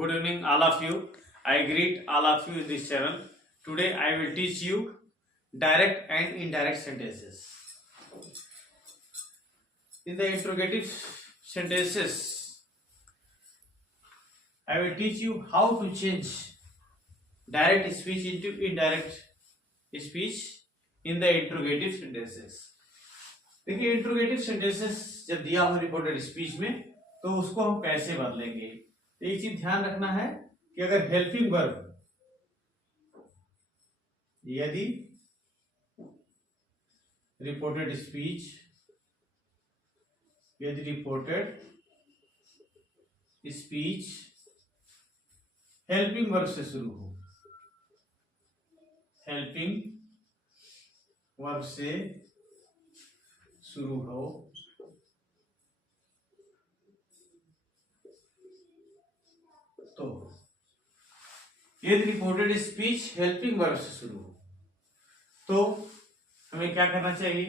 Good evening, all of you. I greet all of you in this channel. Today I will teach you direct and indirect sentences. In the interrogative sentences, I will teach you how to change direct speech into indirect speech in the interrogative sentences. देखिए interrogative sentences जब दिया हो reported speech में तो उसको हम कैसे बदलेंगे। तो एक चीज ध्यान रखना है कि अगर हेल्पिंग वर्ब यदि रिपोर्टेड स्पीच हेल्पिंग वर्ब से शुरू हो, हेल्पिंग वर्ब से शुरू हो तो यदि रिपोर्टेड स्पीच हेल्पिंग वर्ब से शुरू हो तो हमें क्या करना चाहिए,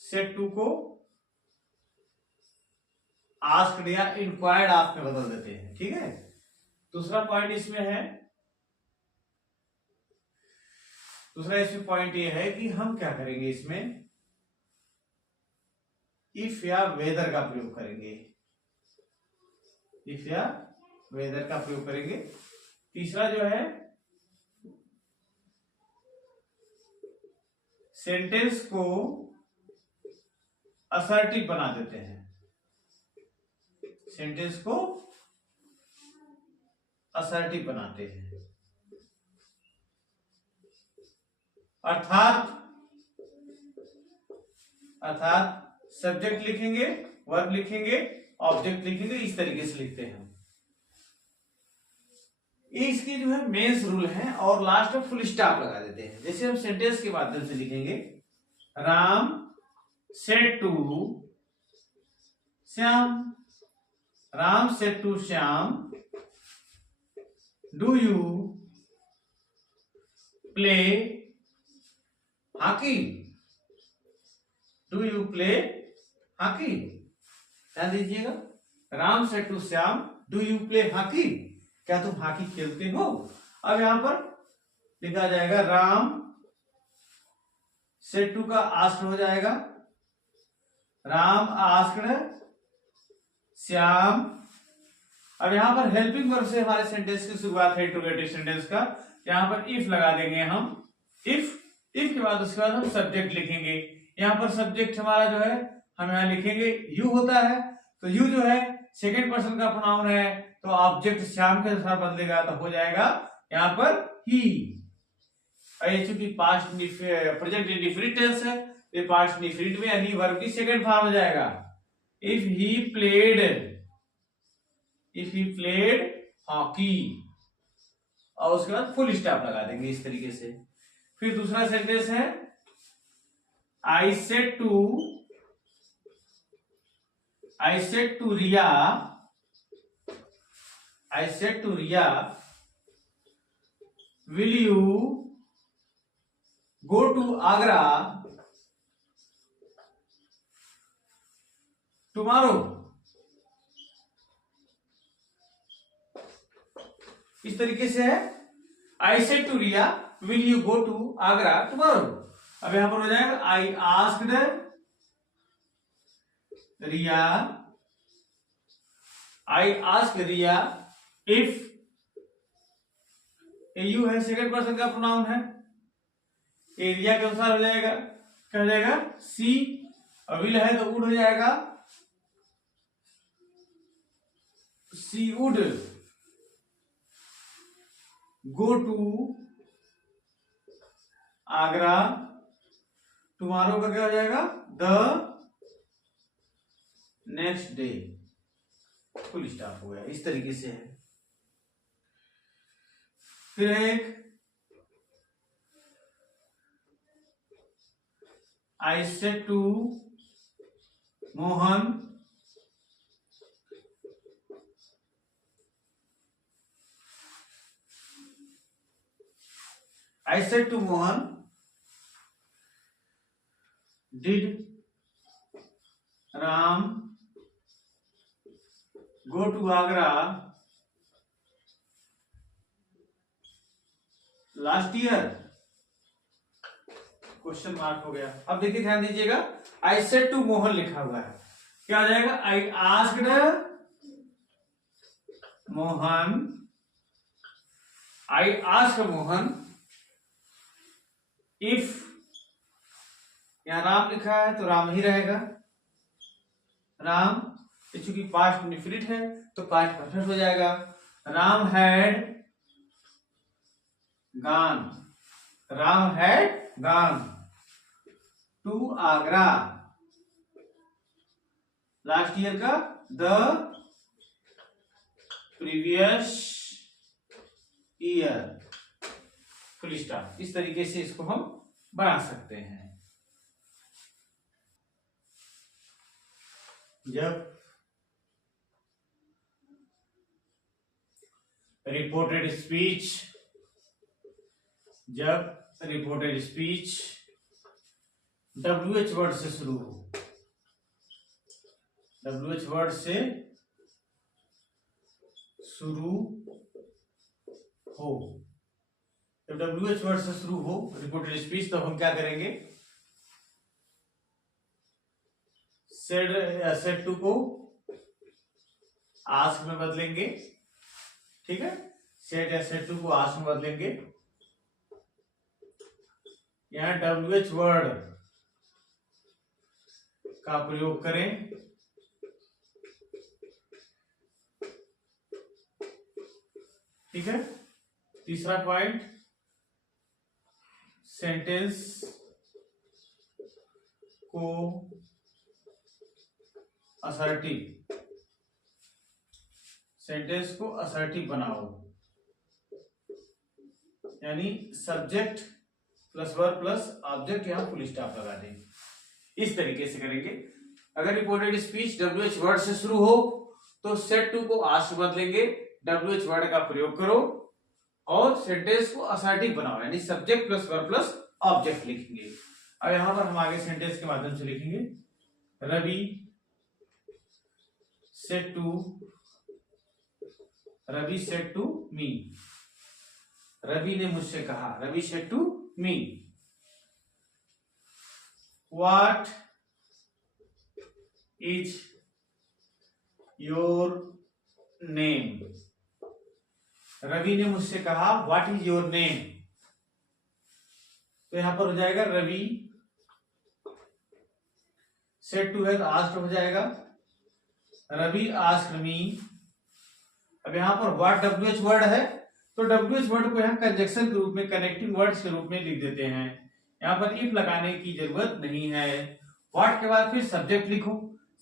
सेट टू को आस्क्ड या इंक्वायर्ड आप में बदल देते हैं। ठीक है, दूसरा पॉइंट इसमें है, दूसरा इसमें पॉइंट ये है कि हम क्या करेंगे, इसमें इफ या वेदर का प्रयोग करेंगे, इफ या वेदर का प्रयोग करेंगे। तीसरा जो है सेंटेंस को असर्टिव बना देते हैं, सेंटेंस को असर्टिव बनाते हैं। अर्थात सब्जेक्ट लिखेंगे, वर्ब लिखेंगे, ऑब्जेक्ट लिखेंगे, इस तरीके से लिखते हैं। इसकी जो है मेंस रूल है और लास्ट में फुल स्टॉप लगा देते हैं। जैसे हम सेंटेंस के माध्यम से लिखेंगे, Ram said to Shyam, Ram said to Shyam, do you play hockey, do you play hockey. ध्यान दीजिएगा, Ram said to Shyam, do you play hockey, क्या तुम हॉकी खेलते हो। अब यहां पर लिखा जाएगा राम सेड टू का आस्क्ड हो जाएगा, राम आस्क्ड श्याम। अब यहां पर हेल्पिंग वर्ब से हमारे सेंटेंस की शुरुआत है इंट्रोगेटिव सेंटेंस का, यहां पर इफ लगा देंगे हम, इफ के बाद उसके बाद हम सब्जेक्ट लिखेंगे। यहाँ पर सब्जेक्ट हमारा जो है हम यहाँ लिखेंगे यू होता है, तो यू जो है सेकंड पर्सन का प्रोनाउन है, तो ऑब्जेक्ट श्याम के अनुसार बदलेगा तो हो जाएगा यहाँ पर ही। चूंकि पास्ट प्रेजेंट इंडिफिनिट टेंस है तो पास्ट इंडिफिनिट में यानी वर्ब की सेकंड फॉर्म हो जाएगा। इफ ही प्लेड हॉकी, और उसके बाद फुल स्टॉप लगा देंगे इस तरीके से। फिर दूसरा सेंटेंस है, I said to Riya, will you go to Agra tomorrow? इस तरीके से है, I said to Riya, will you go to Agra tomorrow? अब यहां पर हो जाएगा I asked Riya if, you है सेकंड पर्सन का प्रोनाउन है, एरिया के अनुसार हो जाएगा, क्या हो जाएगा सी, और विल है तो वुड हो जाएगा, she would go to Agra tomorrow का क्या हो जाएगा, the next day, full stop हो गया। इस तरीके से है। फिर एक I said to Mohan, I said to Mohan, did Ram go to Agra last year, question mark हो गया। अब देखिए ध्यान दीजिएगा, आई सेड टू मोहन लिखा हुआ है, क्या हो जाएगा? I asked Mohan, I asked Mohan if, यहां राम लिखा है तो राम ही रहेगा, राम, चूंकि पास्ट इंडेफिनिट है तो पास्ट परफेक्ट हो जाएगा। Ram had gone, Ram had gone to Agra last year का the previous year, full stop. इस तरीके से इसको हम बना सकते हैं। जब रिपोर्टेड स्पीच, जब रिपोर्टेड स्पीच WH वर्ड से शुरू हो, WH वर्ड से शुरू हो, जब WH वर्ड से शुरू हो रिपोर्टेड स्पीच, तो हम क्या करेंगे? सेड टू को आस्क में बदलेंगे, ठीक है, सेड या सेड टू को आस्क में बदलेंगे। यहां WH वर्ड का प्रयोग करें, ठीक है। तीसरा पॉइंट, सेंटेंस को असर्टिव, सेंटेंस को असर्टिव बनाओ, यानी subject plus verb plus object, यहां फुल स्टॉप लगा दें। इस तरीके से करेंगे। अगर रिपोर्टेड स्पीच WH वर्ड से शुरू हो तो सेड टू को आस्क बदलेंगे, WH वर्ड का प्रयोग करो और सेंटेंस को असर्टिव बनाओ, यानी subject plus verb plus object लिखेंगे। अब यहां पर हम आगे सेंटेंस के माध्यम से लिखेंगे, Ravi said to, Ravi said to me, Ravi ने मुझसे कहा, Ravi said to me, what is your name, Ravi ने मुझसे कहा व्हाट इज योर नेम, तो यहां पर हो जाएगा रवि सेड टू है तो आस्क्ड हो जाएगा, रवि आस्क्ड मी। अब यहां पर व्हाट WH वर्ड है तो WH वर्ड को यहां कंजक्शन के रूप में, कनेक्टिंग वर्ड्स के रूप में लिख देते हैं, यहां पर इफ लगाने की जरूरत नहीं है। व्हाट के बाद फिर सब्जेक्ट लिखो,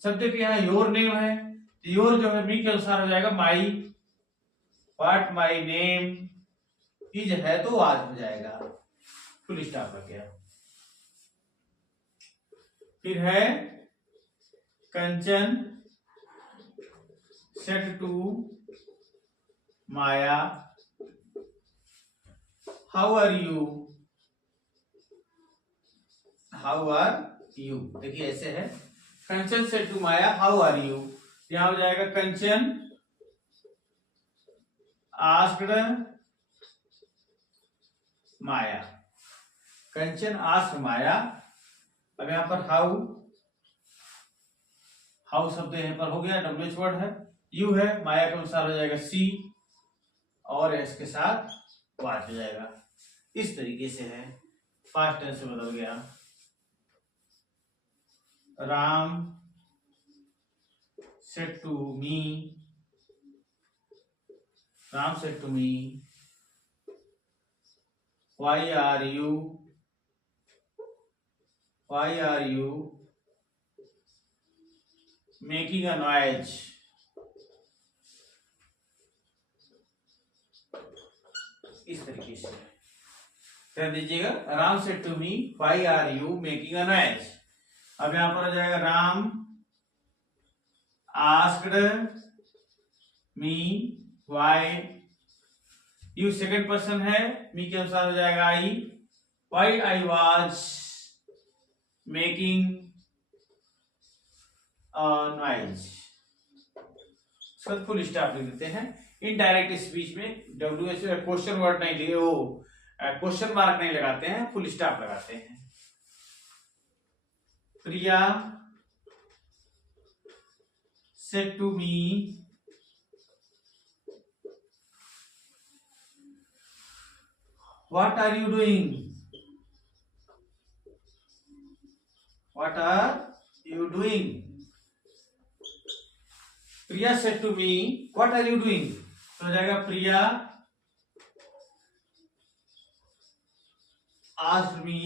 सब्जेक्ट यहां योर नेम है, योर जो है मी के अनुसार हो जाएगा माई, व्हाट माई नेम इज है तो आज हो जाएगा, फुल स्टॉप लग गया। फिर है Kanchan said to Maya how are you, how are you, देखिए ऐसे है, Kanchan said to Maya how are you, यहां हो जाएगा कंचन आस्क्ड माया, कंचन आस्क्ड माया। अब यहां पर हाउ, हाउ शब्द यहां पर हो गया, WH वर्ड है, यू है, माया के अनुसार हो जाएगा सी और इसके साथ वाच हो जाएगा। इस तरीके से है, पास्ट टेंस से बदल गया। Ram said to me, Ram said to me why are you, why are you making a noise, इस तरीके से ध्यान दीजिएगा। Ram said to me why are you making a noise. अब यहां पर हो जाएगा Ram asked me why, you second person है, मी के अनुसार हो जाएगा I, why I was making noise, उसके बाद फुल स्टॉप लिख देते हैं। इनडायरेक्ट स्पीच में WH क्वेश्चन वर्ड नहीं लिए, वो क्वेश्चन मार्क नहीं लगाते हैं, फुल स्टॉप लगाते हैं। प्रिया said to me, what are you doing? What are you doing? Priya said to me, what are you doing? तो हो जाएगा प्रिया asked me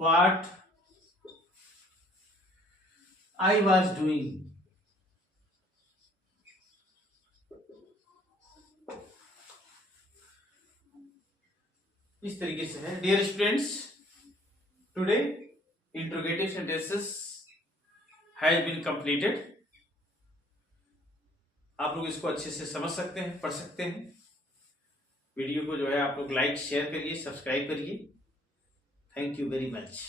what I was doing. इस तरीके से है। Dear students, today interrogative sentences has been completed. आप लोग इसको अच्छे से समझ सकते हैं, पढ़ सकते हैं। वीडियो को जो है आप लोग लाइक शेयर करिए, सब्सक्राइब करिए। Thank you very much.